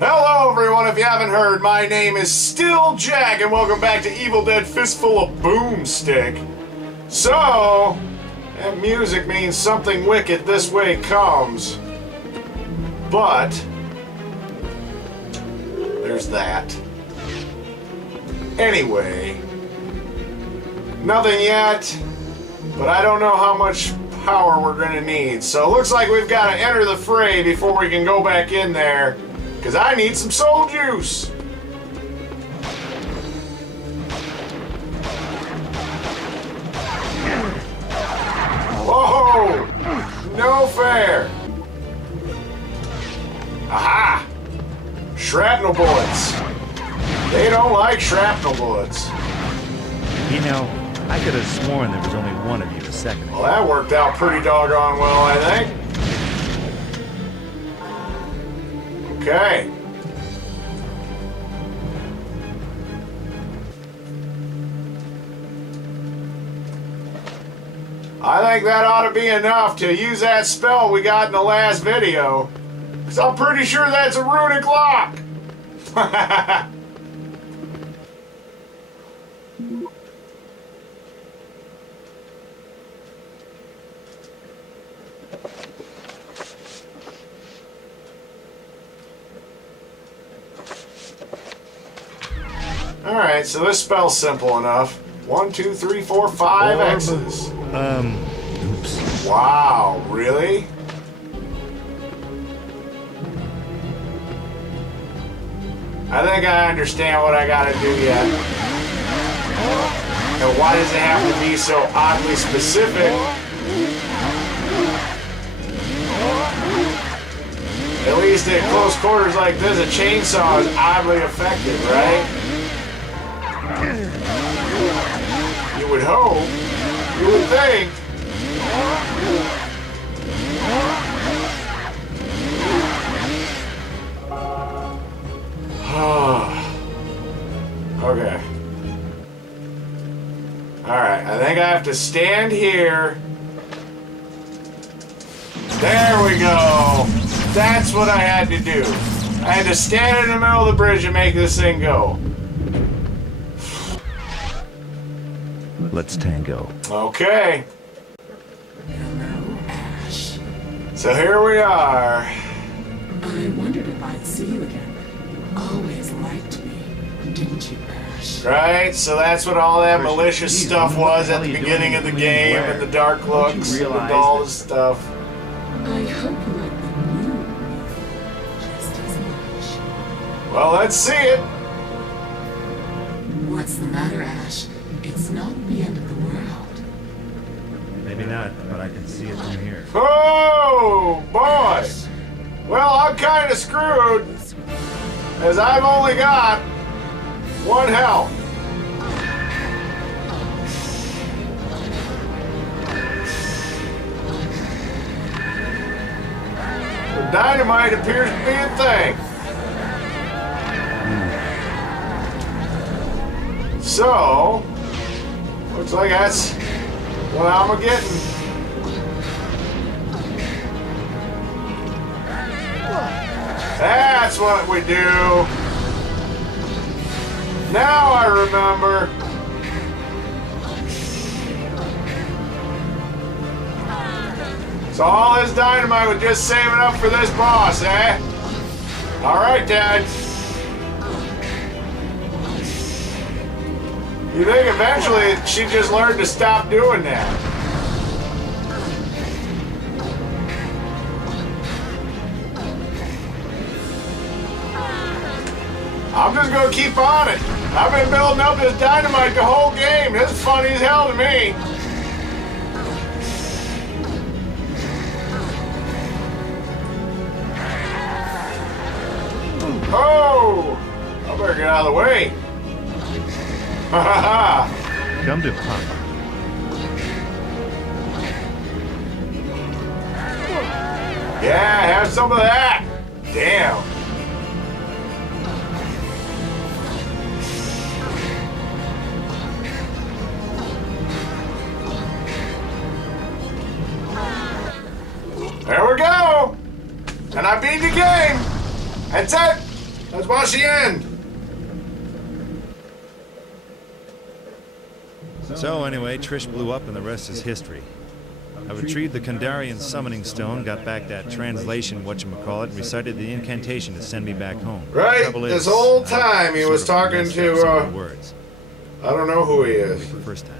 Hello everyone, if you haven't heard, my name is still Jack, and welcome back to Evil Dead Fistful of Boomstick. So, that music means something wicked this way comes. But, there's that. Anyway, nothing yet, but I don't know how much power we're gonna need. So it looks like we've got to enter the fray before we can go back in there. Because I need some soul juice. Whoa! No fair. Aha! Shrapnel bullets. They don't like shrapnel bullets. You know, I could have sworn there was only one of you a second ago. Well, that worked out pretty doggone well, I think. Okay. I think that ought to be enough to use that spell we got in the last video. Because I'm pretty sure that's a runic lock. Alright, so this spell's simple enough. 1, 2, 3, 4, 5 X's. Oops. Wow, really? I think I understand what I gotta do yet. And why does it have to be so oddly specific? At least at close quarters like this, a chainsaw is oddly effective, right? You would hope. You would think. Okay. Alright, I think I have to stand here. There we go. That's what I had to do. I had to stand in the middle of the bridge and make this thing go. Let's tango. Okay. Hello, Ash. So here we are. I wondered if I'd see you again. You always liked me, didn't you, Ash? Right, so that's what all that malicious stuff was at the beginning of the game, and the dark looks, and all this stuff. I hope you like the new me just as much. Well, let's see it. What's the matter, Ash? It's not the end of the world. Maybe not, but I can see it from here. Oh, boy. Well, I'm kind of screwed, as I've only got one health. The dynamite appears to be a thing. So, looks like that's what I'm getting. That's what we do. Now I remember. So all this dynamite was just saving up for this boss, eh? Alright, Dad. You think eventually she just learned to stop doing that? I'm just gonna keep on it. I've been building up this dynamite the whole game. This is funny as hell to me. Oh! I better get out of the way. Ha ha ha! Come to Papa. Yeah, have some of that. Damn. There we go! And I beat the game! That's it! Let's watch the end. So anyway, Trish blew up and the rest is history. I retrieved the Kandarian summoning stone, got back that translation, whatchamacallit, and recited the incantation to send me back home. Right, Trouble this is, whole I time he sort was of talking messed up some to, of the words. I don't know who he is. The first time.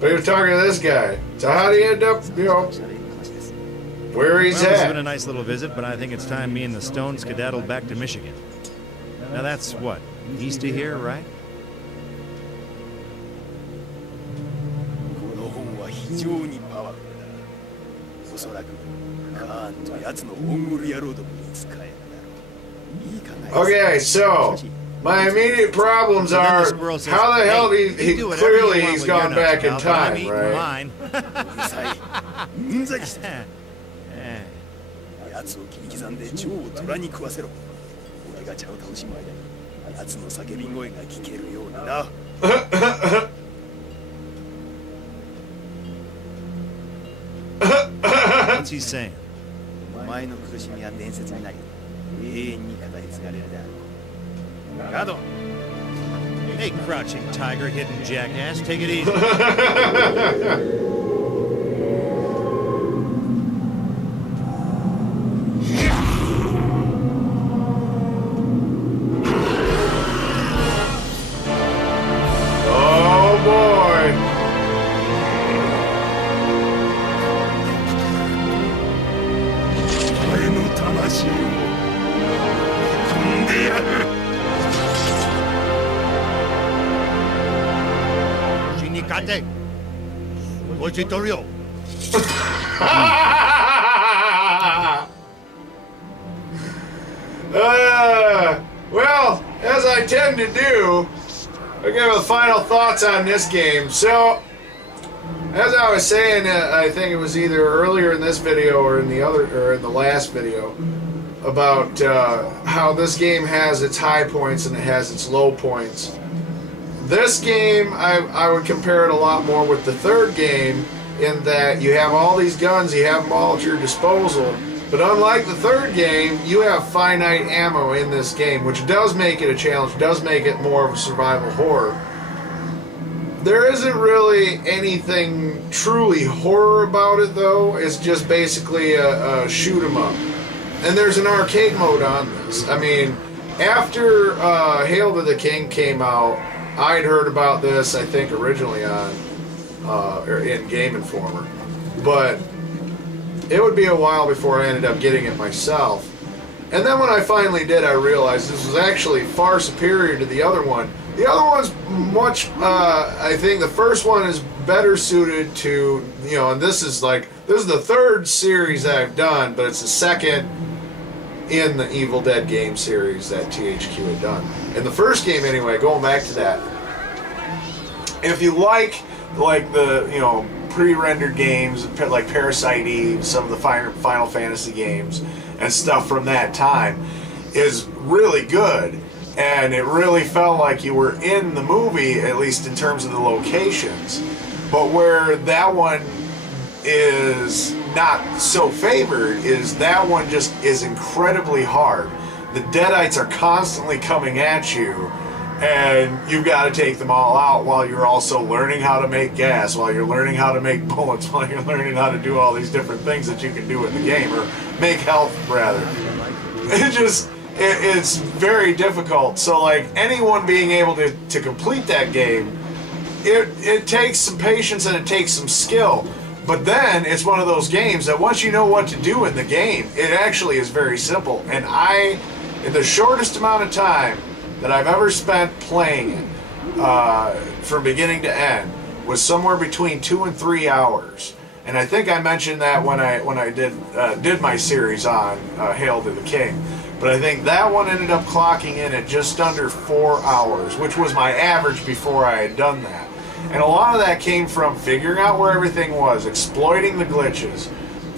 But he was talking to this guy. So how do you end up, where he's Well, this has been a at? nice little visit, but I think it's time me and the stone skedaddled back to Michigan. Now that's what? East of here, right? この本は非常にパワフルだ。おそらくカーンと奴のモンゴル野郎どもに使えるだろう。いい考えです。 Okay, so my immediate problems are how the hell he clearly he's gone back in time, right? Mine. うるさい。うんざりした。奴を切り刻んで蝶を虎に食わせろ。俺が茶を倒しまいだ。奴の叫び声が聞けるようにな。What's he saying? お前の苦しみは伝説になり、永遠に語り継がれるだろう。ガード。 Hey, crouching tiger, hidden jackass, take it easy. Oh boy. Shinikate. Oshitorio. Well, as I tend to do, I'll give the final thoughts on this game. So, as I was saying, I think it was either earlier in this video or in the last video, about how this game has its high points and it has its low points. This game, I would compare it a lot more with the third game, in that you have all these guns, you have them all at your disposal, but unlike the third game, you have finite ammo in this game, which does make it a challenge, does make it more of a survival horror. There isn't really anything truly horror about it, though. It's just basically a shoot 'em up. And there's an arcade mode on this. I mean, after Hail to the King came out, I'd heard about this, I think, originally on in Game Informer, but it would be a while before I ended up getting it myself. And then when I finally did, I realized this was actually far superior to the other one. The other one's much, I think the first one is better suited to, and this is the third series I've done, but it's the second in the Evil Dead game series that THQ had done. In the first game, anyway, going back to that, if you like the pre-rendered games like Parasite Eve, some of the Final Fantasy games and stuff from that time, is really good, and it really felt like you were in the movie, at least in terms of the locations. But where that one is not so favored is that one just is incredibly hard. The Deadites are constantly coming at you, and you've got to take them all out while you're also learning how to make gas, while you're learning how to make bullets, while you're learning how to do all these different things that you can do in the game, or make health, rather. It's very difficult. So, like, anyone being able to complete that game, it takes some patience and it takes some skill. But then it's one of those games that once you know what to do in the game, it actually is very simple. And in the shortest amount of time that I've ever spent playing it, from beginning to end, was somewhere between 2 and 3 hours. And I think I mentioned that when I did my series on Hail to the King. But I think that one ended up clocking in at just under 4 hours, which was my average before I had done that. And a lot of that came from figuring out where everything was, exploiting the glitches.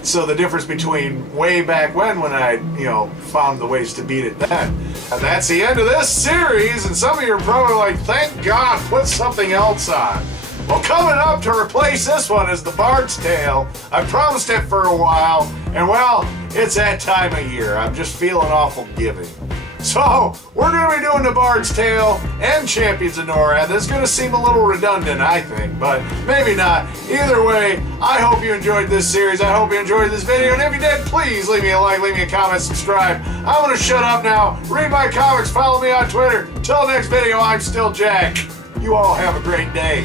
So the difference between way back when I, found the ways to beat it then. And that's the end of this series, and some of you are probably like, thank God, put something else on. Well, coming up to replace this one is The Bard's Tale. I promised it for a while, and well, It's that time of year. I'm just feeling awful giving. So, we're going to be doing the Bard's Tale and Champions of Norad. That's going to seem a little redundant, I think, but maybe not. Either way, I hope you enjoyed this series. I hope you enjoyed this video, and if you did, please leave me a like, leave me a comment, subscribe. I'm going to shut up now, read my comics, follow me on Twitter. Till next video, I'm still Jack. You all have a great day.